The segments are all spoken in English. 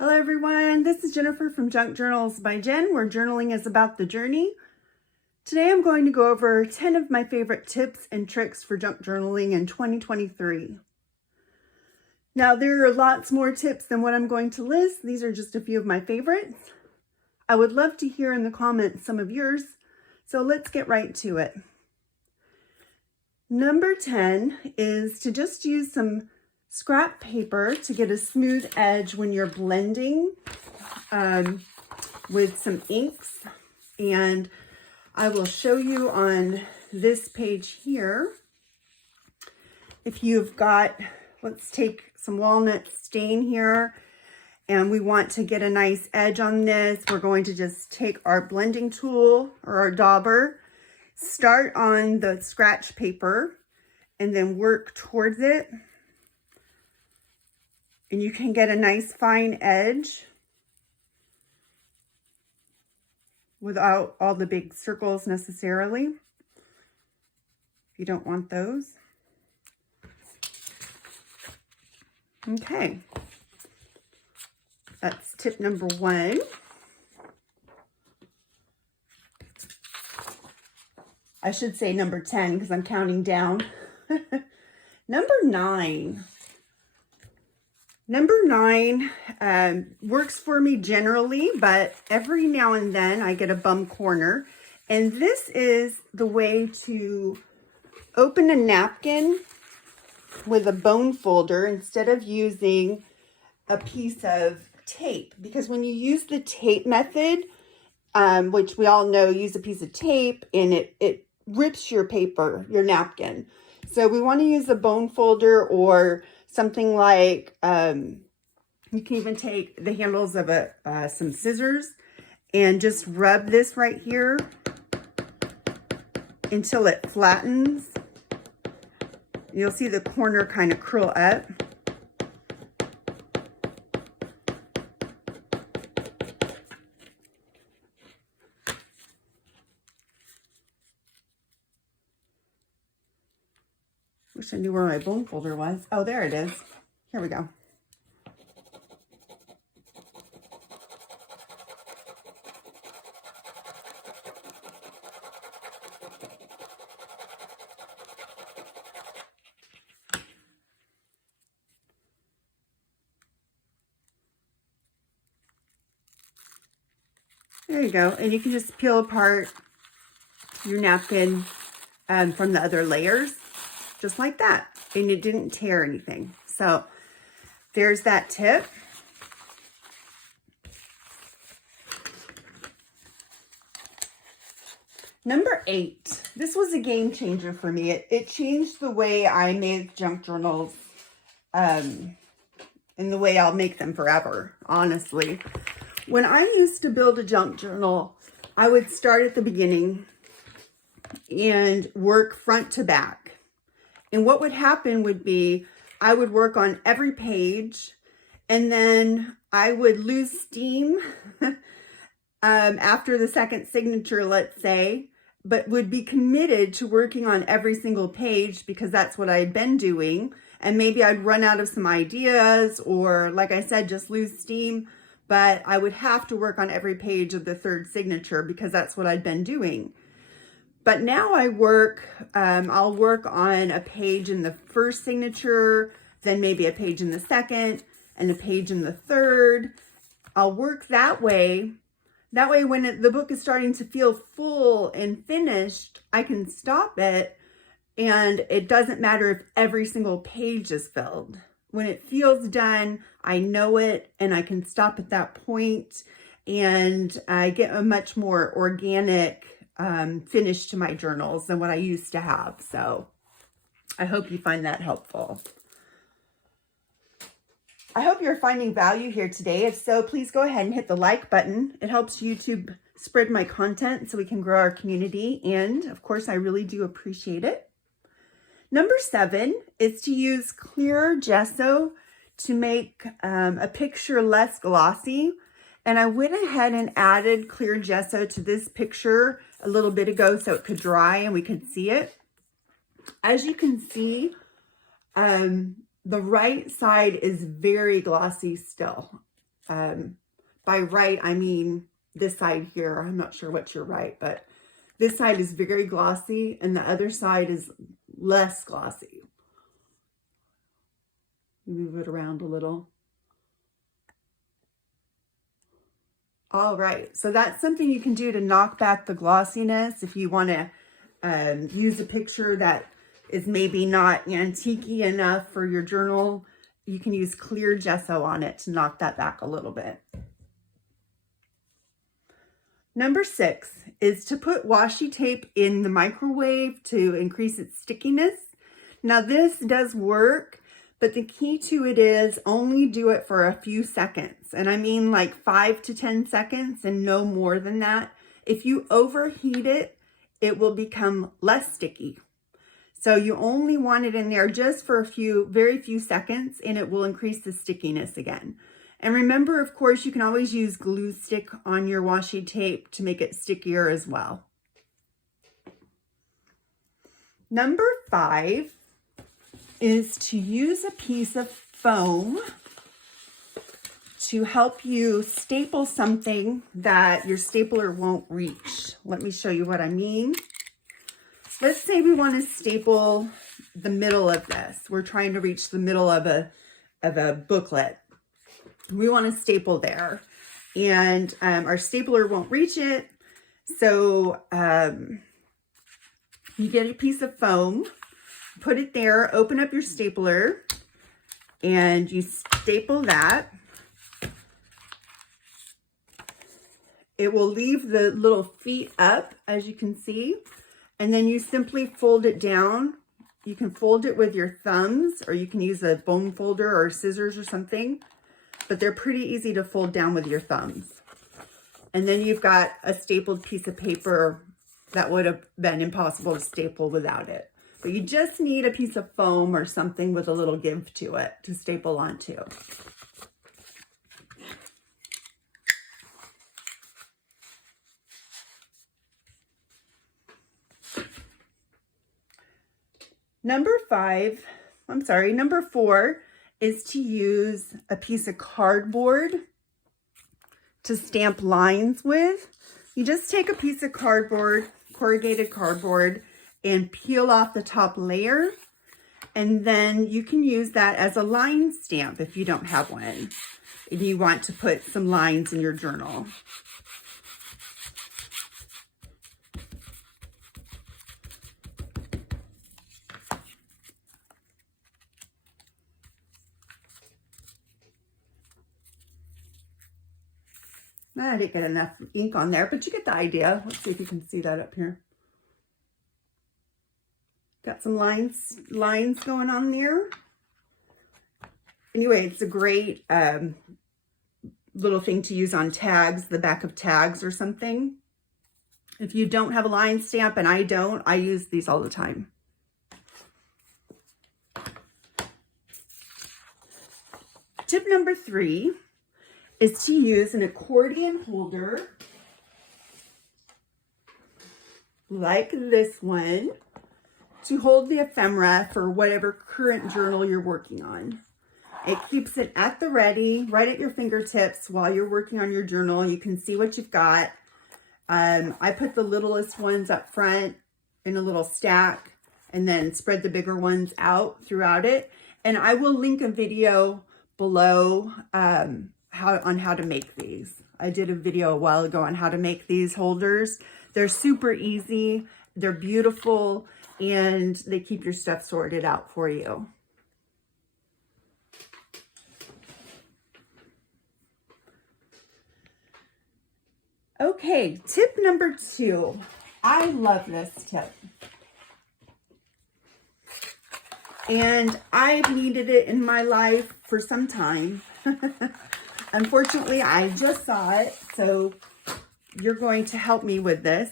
Hello everyone, this is Jennifer from Junk Journals by Jen, where journaling is about the journey. Today I'm going to go over 10 of my favorite tips and tricks for junk journaling in 2023. Now there are lots more tips than what I'm going to list. These are just a few of my favorites. I would love to hear in the comments some of yours, so let's get right to it. Number 10 is to just use some scrap paper to get a smooth edge when you're blending with some inks. And I will show you on this page here. If you've got, let's take some walnut stain here, and we want to get a nice edge on this. We're going to just take our blending tool or our dauber, start on the scratch paper, and then work towards it. And you can get a nice fine edge without all the big circles necessarily. You don't want those. Okay, that's tip number 1. I should say number 10 because I'm counting down. Number 9. Number 9 works for me generally, but every now and then I get a bum corner. And this is the way to open a napkin with a bone folder instead of using a piece of tape. Because when you use the tape method, which we all know, use a piece of tape and it rips your paper, your napkin. So we want to use a bone folder or something like, you can even take the handles of some scissors and just rub this right here until it flattens. You'll see the corner kind of curl up. Wish I knew where my bone folder was. Oh, there it is. Here we go. There you go. And you can just peel apart your napkin from the other layers, just like that. And it didn't tear anything. So there's that tip. Number 8. This was a game changer for me. It changed the way I make junk journals and the way I'll make them forever, honestly. When I used to build a junk journal, I would start at the beginning and work front to back. And what would happen would be I would work on every page and then I would lose steam after the second signature, let's say, but would be committed to working on every single page because that's what I had been doing. And maybe I'd run out of some ideas or, like I said, just lose steam. But I would have to work on every page of the third signature because that's what I'd been doing. But now I work, I'll work on a page in the first signature, then maybe a page in the second, and a page in the third. I'll work that way. That way when the book is starting to feel full and finished, I can stop it, and it doesn't matter if every single page is filled. When it feels done, I know it, and I can stop at that point, and I get a much more organic finish to my journals than what I used to have. So I hope you find that helpful. I hope you're finding value here today. If so, please go ahead and hit the like button. It helps YouTube spread my content so we can grow our community. And of course, I really do appreciate it. Number 7 is to use clear gesso to make a picture less glossy. And I went ahead and added clear gesso to this picture a little bit ago so it could dry and we could see it. As you can see, the right side is very glossy still. by right, I mean this side here. I'm not sure what's your right, but this side is very glossy and the other side is less glossy. Move it around a little. All right, so that's something you can do to knock back the glossiness if you want to use a picture that is maybe not antique-y enough for your journal. You can use clear gesso on it to knock that back a little bit. Number 6 is to put washi tape in the microwave to increase its stickiness. Now this does work, but the key to it is only do it for a few seconds. And I mean like 5 to 10 seconds and no more than that. If you overheat it, it will become less sticky. So you only want it in there just for very few seconds, and it will increase the stickiness again. And remember, of course, you can always use glue stick on your washi tape to make it stickier as well. Number 5 is to use a piece of foam to help you staple something that your stapler won't reach. Let me show you what I mean. Let's say we want to staple the middle of this. We're trying to reach the middle of a booklet. We want to staple there, and our stapler won't reach it. So you get a piece of foam, put it there, open up your stapler, and you staple that. It will leave the little feet up, as you can see, and then you simply fold it down. You can fold it with your thumbs, or you can use a bone folder or scissors or something, but they're pretty easy to fold down with your thumbs. And then you've got a stapled piece of paper that would have been impossible to staple without it. But you just need a piece of foam or something with a little give to it to staple onto. Number 4 is to use a piece of cardboard to stamp lines with. You just take a piece of cardboard, corrugated cardboard, and peel off the top layer. And then you can use that as a line stamp if you don't have one, if you want to put some lines in your journal. I didn't get enough ink on there, but you get the idea. Let's see if you can see that up here. Got some lines going on there. Anyway, it's a great little thing to use on tags, the back of tags or something. If you don't have a line stamp, and I don't, I use these all the time. Tip number 3 is to use an accordion holder like this one to hold the ephemera for whatever current journal you're working on. It keeps it at the ready, right at your fingertips while you're working on your journal. You can see what you've got. I put the littlest ones up front in a little stack and then spread the bigger ones out throughout it. And I will link a video below on how to make these. I did a video a while ago on how to make these holders. They're super easy, they're beautiful, and they keep your stuff sorted out for you. Okay, tip number 2. I love this tip. And I've needed it in my life for some time. Unfortunately, I just saw it, so you're going to help me with this.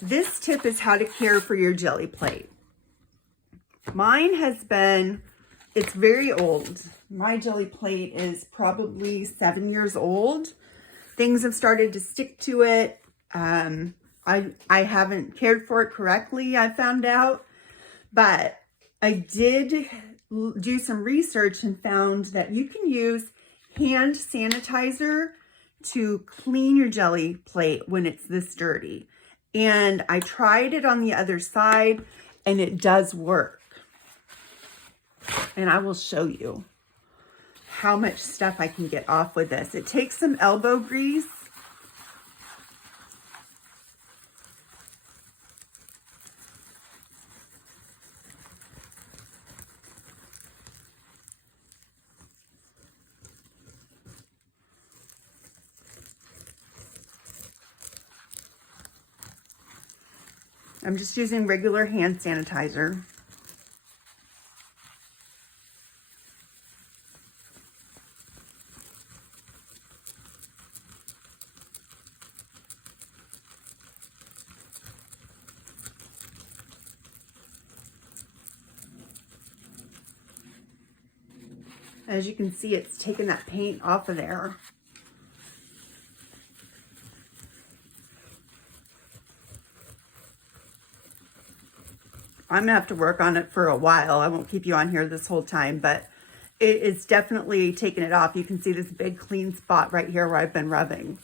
This tip is how to care for your jelly plate. Mine has been, it's very old. My jelly plate is probably 7 years old. Things have started to stick to it. I haven't cared for it correctly, I found out. But I did do some research and found that you can use hand sanitizer to clean your jelly plate when it's this dirty. And I tried it on the other side and it does work. And I will show you how much stuff I can get off with this. It takes some elbow grease. I'm just using regular hand sanitizer. As you can see, it's taking that paint off of there. I'm gonna have to work on it for a while. I won't keep you on here this whole time, but it is definitely taking it off. You can see this big clean spot right here where I've been rubbing.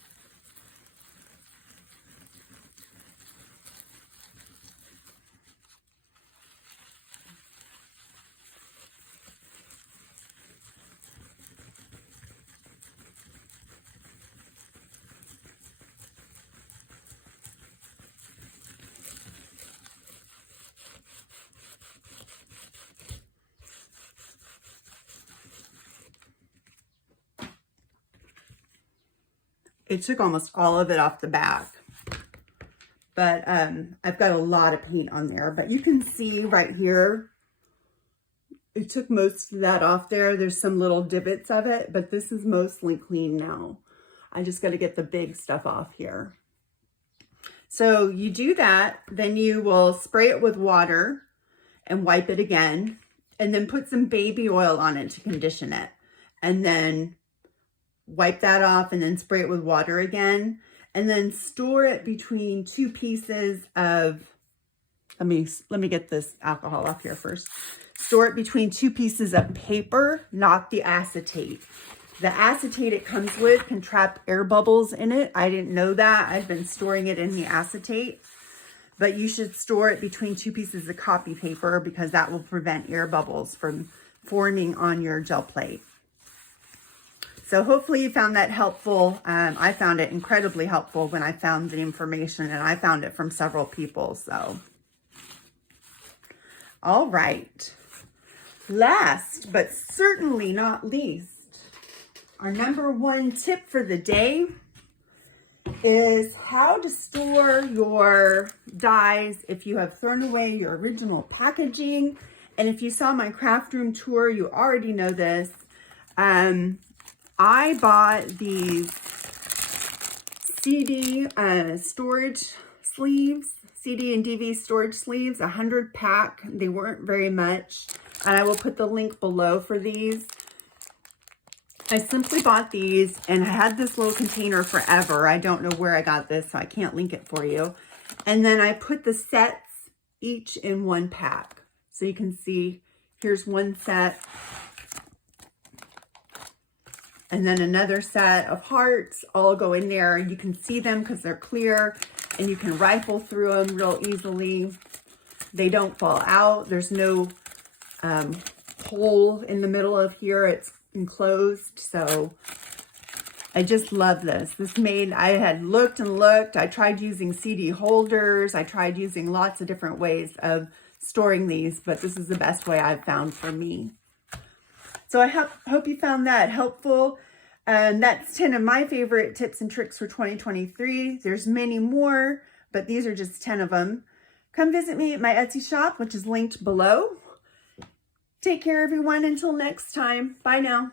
It took almost all of it off the back, but I've got a lot of paint on there, but you can see right here, it took most of that off there. There's some little divots of it, but this is mostly clean now. I just got to get the big stuff off here. So you do that, then you will spray it with water and wipe it again, and then put some baby oil on it to condition it, and then wipe that off and then spray it with water again, and then store it between two pieces of, let me get this alcohol off here first. Store it between two pieces of paper, not the acetate. The acetate it comes with can trap air bubbles in it. I didn't know that. I've been storing it in the acetate, but you should store it between two pieces of copy paper because that will prevent air bubbles from forming on your gel plate. So hopefully you found that helpful. I found it incredibly helpful when I found the information, and I found it from several people. So, all right. Last, but certainly not least, our number one tip for the day is how to store your dies if you have thrown away your original packaging. And if you saw my craft room tour, you already know this. I bought these CD storage sleeves, CD and DV storage sleeves, 100 pack. They weren't very much. And I will put the link below for these. I simply bought these, and I had this little container forever. I don't know where I got this, so I can't link it for you. And then I put the sets each in one pack. So you can see, here's one set. And then another set of hearts all go in there. You can see them because they're clear, and you can rifle through them real easily. They don't fall out. There's no hole in the middle of here. It's enclosed. So I just love this. I had looked and looked. I tried using CD holders. I tried using lots of different ways of storing these, but this is the best way I've found for me. So I hope you found that helpful. And that's 10 of my favorite tips and tricks for 2023. There's many more, but these are just 10 of them. Come visit me at my Etsy shop, which is linked below. Take care, everyone. Until next time. Bye now.